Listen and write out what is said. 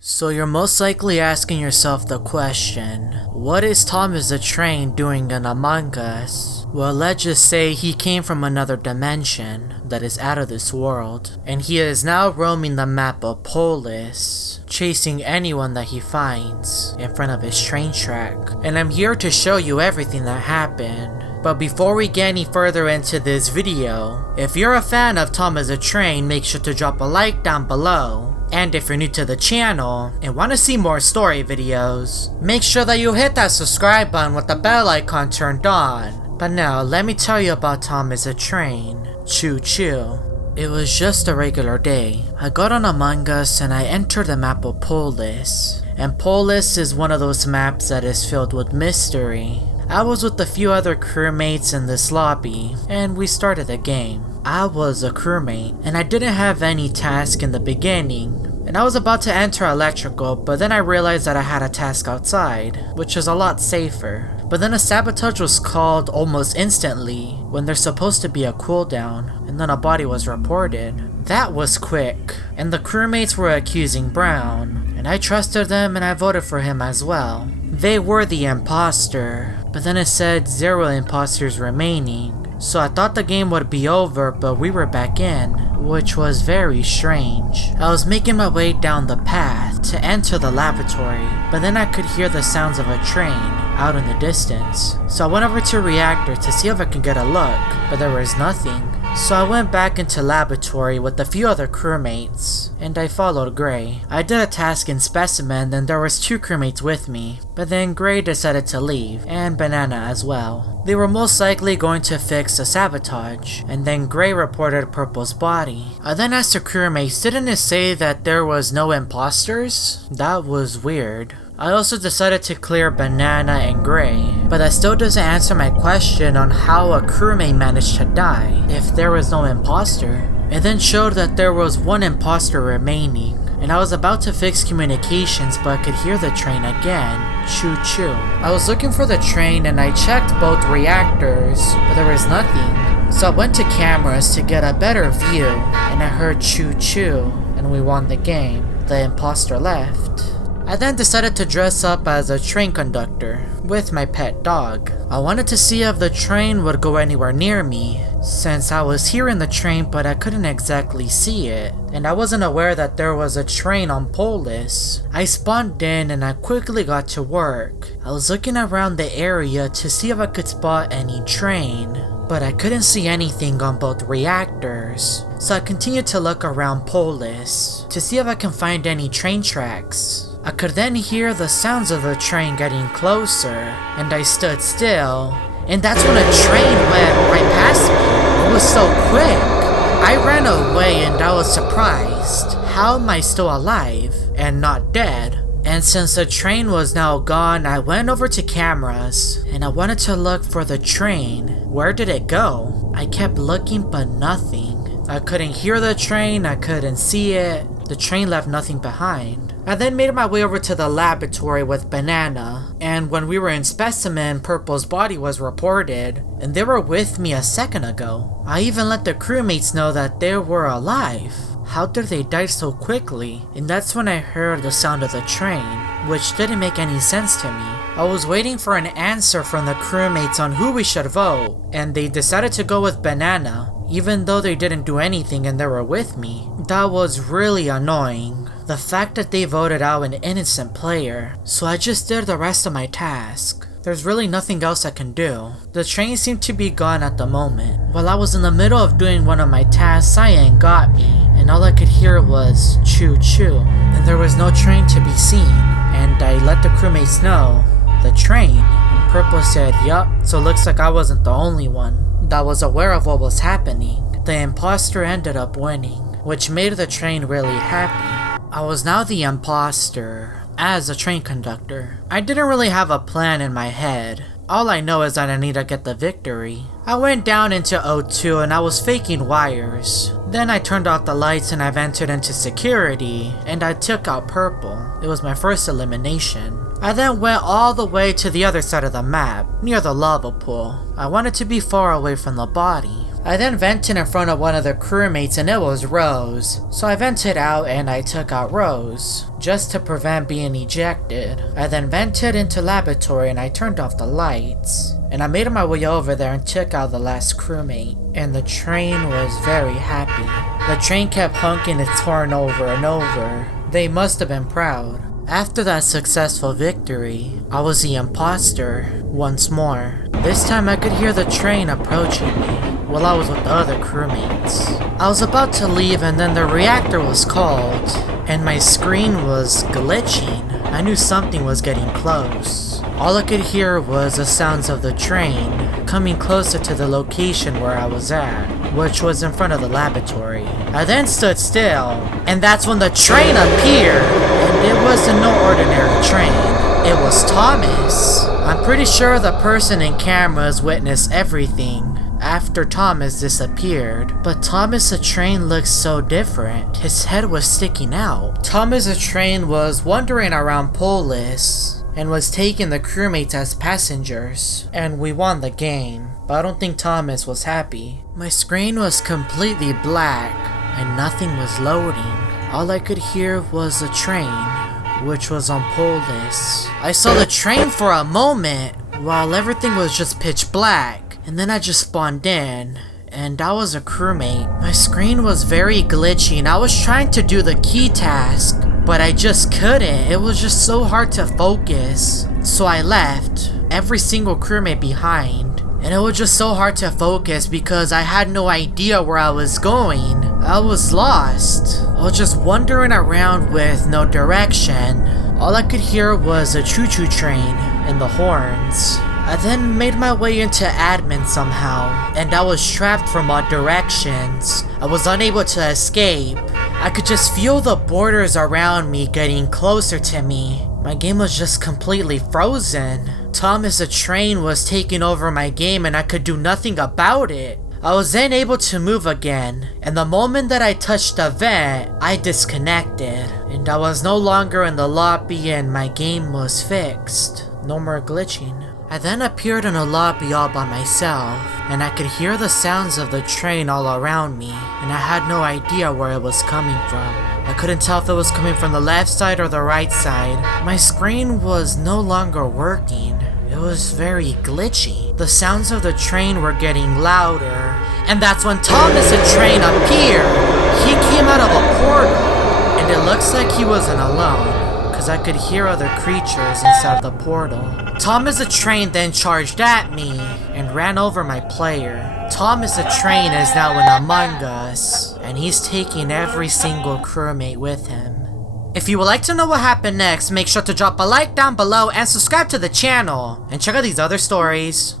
So you're most likely asking yourself the question, what is Thomas.exe doing in Among Us? Well, let's just say he came from another dimension that is out of this world, and he is now roaming the map of Polus, chasing anyone that he finds in front of his train track. And I'm here to show you everything that happened. But before we get any further into this video, if you're a fan of Thomas.exe, make sure to drop a like down below. And if you're new to the channel and want to see more story videos, make sure that you hit that subscribe button with the bell icon turned on. But now, let me tell you about Thomas.exe. Choo choo. It was just a regular day. I got on Among Us and I entered the map of Polus. And Polus is one of those maps that is filled with mystery. I was with a few other crewmates in this lobby, and we started the game. I was a crewmate, and I didn't have any task in the beginning, and I was about to enter electrical, but then I realized that I had a task outside, which is a lot safer. But then a sabotage was called almost instantly, when there's supposed to be a cooldown, and then a body was reported. That was quick, and the crewmates were accusing Brown, and I trusted them and I voted for him as well. They were the imposter, but then it said 0 imposters remaining. So I thought the game would be over, but we were back in, which was very strange. I was making my way down the path to enter the laboratory, but then I could hear the sounds of a train out in the distance. So I went over to reactor to see if I could get a look, but there was nothing. So I went back into laboratory with a few other crewmates, and I followed Gray. I did a task in Specimen, and there was 2 crewmates with me, but then Gray decided to leave, and Banana as well. They were most likely going to fix the sabotage, and then Gray reported Purple's body. I then asked the crewmates, didn't it say that there was no imposters? That was weird. I also decided to clear Banana and Gray, but that still doesn't answer my question on how a crewmate managed to die if there was no imposter. It then showed that there was 1 imposter remaining, and I was about to fix communications but I could hear the train again. Choo choo. I was looking for the train and I checked both reactors, but there was nothing. So I went to cameras to get a better view, and I heard choo choo, and we won the game. The imposter left. I then decided to dress up as a train conductor with my pet dog. I wanted to see if the train would go anywhere near me, since I was hearing the train but I couldn't exactly see it, and I wasn't aware that there was a train on Polus. I spawned in and I quickly got to work. I was looking around the area to see if I could spot any train, but I couldn't see anything on both reactors. So I continued to look around Polus to see if I can find any train tracks. I could then hear the sounds of the train getting closer, and I stood still, and that's when a train went right past me. It was so quick. I ran away and I was surprised. How am I still alive and not dead? And since the train was now gone, I went over to cameras and I wanted to look for the train. Where did it go? I kept looking but nothing. I couldn't hear the train, I couldn't see it. The train left nothing behind. I then made my way over to the laboratory with Banana, and when we were in Specimen, Purple's body was reported, and they were with me a second ago. I even let the crewmates know that they were alive. How did they die so quickly? And that's when I heard the sound of the train, which didn't make any sense to me. I was waiting for an answer from the crewmates on who we should vote, and they decided to go with Banana, even though they didn't do anything and they were with me. That was really annoying. The fact that they voted out an innocent player. So I just did the rest of my task. There's really nothing else I can do. The train seemed to be gone at the moment. While I was in the middle of doing one of my tasks, Cyan got me, and all I could hear was choo choo. And there was no train to be seen, and I let the crewmates know, the train? And Purple said yup, so looks like I wasn't the only one that was aware of what was happening. The imposter ended up winning, which made the train really happy. I was now the imposter as a train conductor. I didn't really have a plan in my head. All I know is that I need to get the victory. I went down into O2 and I was faking wires. Then I turned off the lights and I ventured into security and I took out Purple. It was my first elimination. I then went all the way to the other side of the map, near the lava pool. I wanted to be far away from the body. I then vented in front of one of the crewmates and it was Rose. So I vented out and I took out Rose, just to prevent being ejected. I then vented into laboratory and I turned off the lights. And I made my way over there and took out the last crewmate. And the train was very happy. The train kept honking its horn over and over. They must have been proud. After that successful victory, I was the imposter once more. This time I could hear the train approaching me while I was with the other crewmates. I was about to leave and then the reactor was called and my screen was glitching. I knew something was getting close. All I could hear was the sounds of the train coming closer to the location where I was at, which was in front of the laboratory. I then stood still, and that's when the train appeared, and it wasn't no ordinary train. It was Thomas. I'm pretty sure the person in cameras witnessed everything after Thomas disappeared, but Thomas the Train looked so different. His head was sticking out. Thomas the Train was wandering around Polus and was taking the crewmates as passengers, and we won the game, but I don't think Thomas was happy. My screen was completely black and nothing was loading. All I could hear was the train, which was on Polus. I saw the train for a moment while everything was just pitch black, and then I just spawned in, and I was a crewmate. My screen was very glitchy and I was trying to do the key task, but I just couldn't. It was just so hard to focus. So I left every single crewmate behind, and it was just so hard to focus because I had no idea where I was going. I was lost. I was just wandering around with no direction. All I could hear was a choo-choo train and the horns. I then made my way into admin somehow, and I was trapped from all directions. I was unable to escape. I could just feel the borders around me getting closer to me. My game was just completely frozen. Thomas the Train was taking over my game and I could do nothing about it. I was then able to move again, and the moment that I touched the vent, I disconnected. And I was no longer in the lobby and my game was fixed. No more glitching. I then appeared in a lobby all by myself, and I could hear the sounds of the train all around me, and I had no idea where it was coming from. I couldn't tell if it was coming from the left side or the right side. My screen was no longer working. It was very glitchy. The sounds of the train were getting louder, and that's when Thomas the Train appeared. He came out of a portal, and it looks like he wasn't alone, because I could hear other creatures inside the portal. Thomas the Train then charged at me and ran over my player. Thomas the Train is now in Among Us, and he's taking every single crewmate with him. If you would like to know what happened next, make sure to drop a like down below and subscribe to the channel, and check out these other stories.